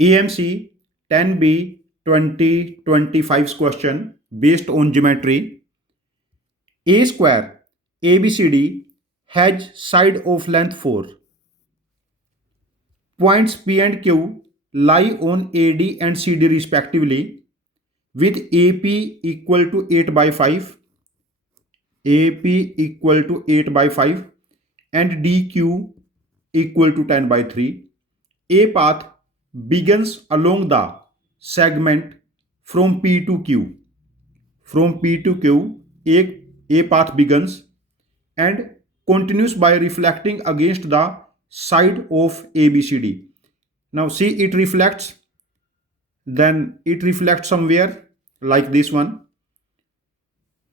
AMC 10B 2025's question based on geometry. A square ABCD has side of length 4. Points P and Q lie on AD and CD respectively with AP equal to 8 by 5, AP equal to 8 by 5 and DQ equal to 10 by 3. A path begins along the segment from P to Q. From P to Q, a path begins and continues by reflecting against the side of ABCD. Now see, it reflects, then it reflects somewhere like this one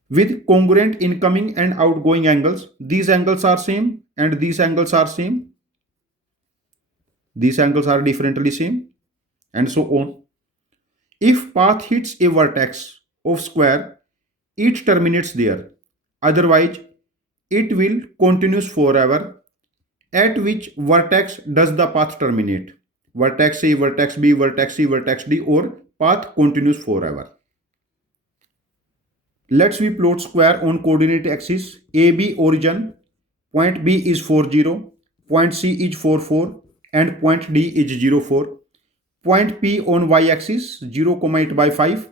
with congruent incoming and outgoing angles. These angles are same and these angles are same. These angles are differently same and so on. If path hits a vertex of square, it terminates there. Otherwise, it will continues forever. At which vertex does the path terminate? Vertex A, vertex B, vertex C, vertex D, or path continues forever. Let's we plot square on coordinate axis. AB origin, point B is 4, 0, point C is 4, 4, and point D is 0, 4. Point P on y-axis 0, 8 by 5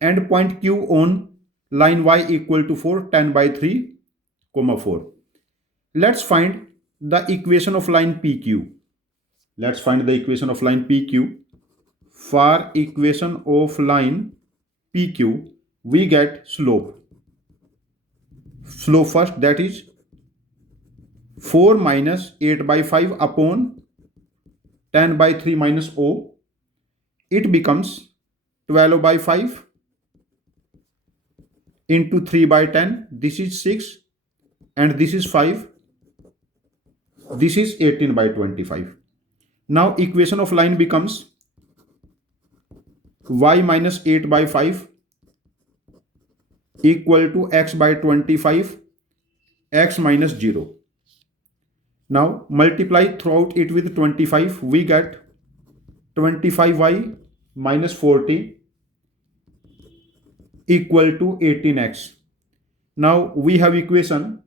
and point Q on line y equal to 4, 10 by 3, 4. Let's find the equation of line PQ. Let's find the equation of line PQ. For equation of line PQ, we get slope. Slope first, that is 4 minus 8 by 5 upon 10 by 3 minus O. It becomes 12 by 5 into 3 by 10. This is 6 and this is 5. This is 18 by 25. Now equation of line becomes y minus 8 by 5 equal to x by 25, x minus 0. Now multiply throughout it with 25. We get 25y minus 40 equal to 18x. Now we have equation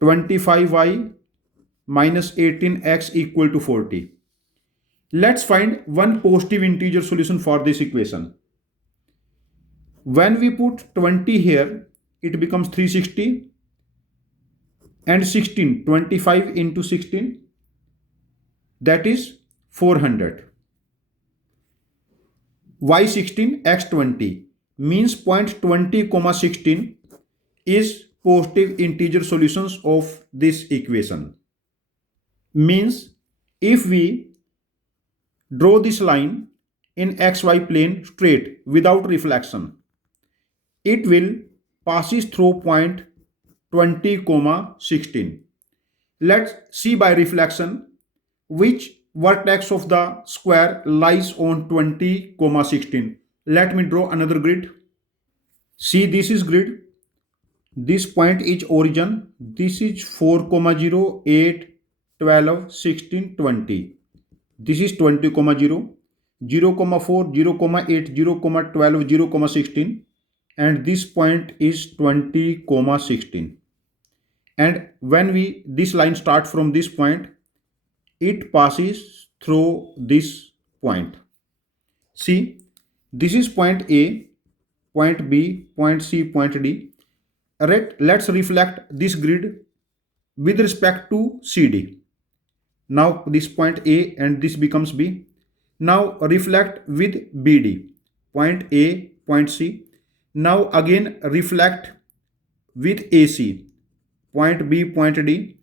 25y minus 18x equal to 40. Let's find one positive integer solution for this equation. When we put 20 here, it becomes 360 and 16, 25 into 16, that is 400. Y16 x20 means point 20 comma 16 is positive integer solutions of this equation. Means if we draw this line in xy plane straight without reflection, it will passes through point 20 comma 16. Let's see by reflection which vertex of the square lies on 20 comma 16. Let me draw another grid. See, this is grid. This point is origin. This is 4 comma 0, 8, 12, 16, 20. This is 20 comma 0, 0 comma 4, 0 comma 8, 0 comma 12, 0 comma 16, and this point is 20 comma 16. And when this line starts from this point, it passes through this point. See, this is point A, point B, point C, point D. Let's reflect this grid with respect to CD. Now this point A and this becomes B. Now reflect with BD, point A, point C. Now again reflect with AC, point B, point D.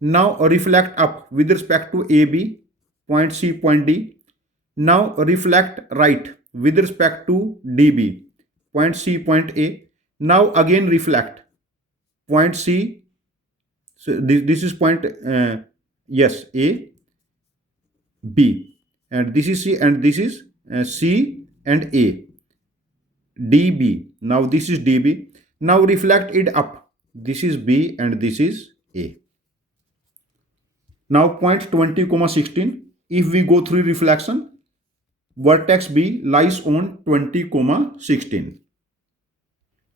Now reflect up with respect to AB, point C, point D. Now reflect right with respect to DB, point C, point A. Now again reflect point C. So this is point yes, A, B, and this is C, and this is C and A, DB. Now this is DB. Now reflect it up. This is B and this is A. Now point 20 comma 16, if we go through reflection, vertex B lies on 20,16.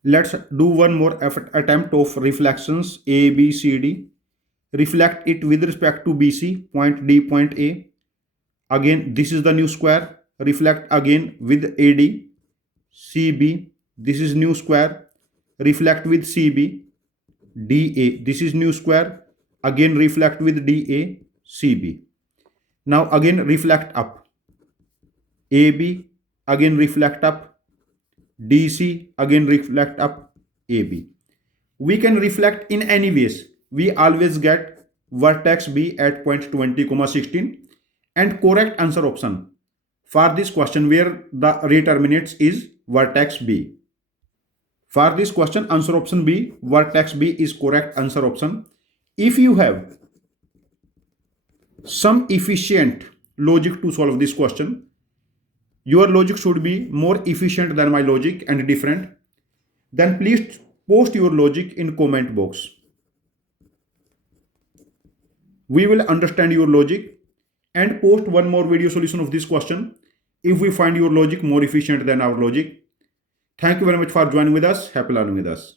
Let's do one more attempt of reflections A, B, C, D. Reflect it with respect to BC, point D, point A. Again, this is the new square. Reflect again with AD, CB. This is new square. Reflect with CB, DA. This is new square. Again, reflect with DA, CB. Now again reflect up. AB, again reflect up. DC, again reflect up. AB. We can reflect in any ways. We always get vertex B at point 20,16 and correct answer option for this question where the ray terminates is vertex B. For this question, answer option B, vertex B is correct answer option. If you have some efficient logic to solve this question, your logic should be more efficient than my logic and different, then please post your logic in comment box. We will understand your logic and post one more video solution of this question if we find your logic more efficient than our logic. Thank you very much for joining with us. Happy learning with us.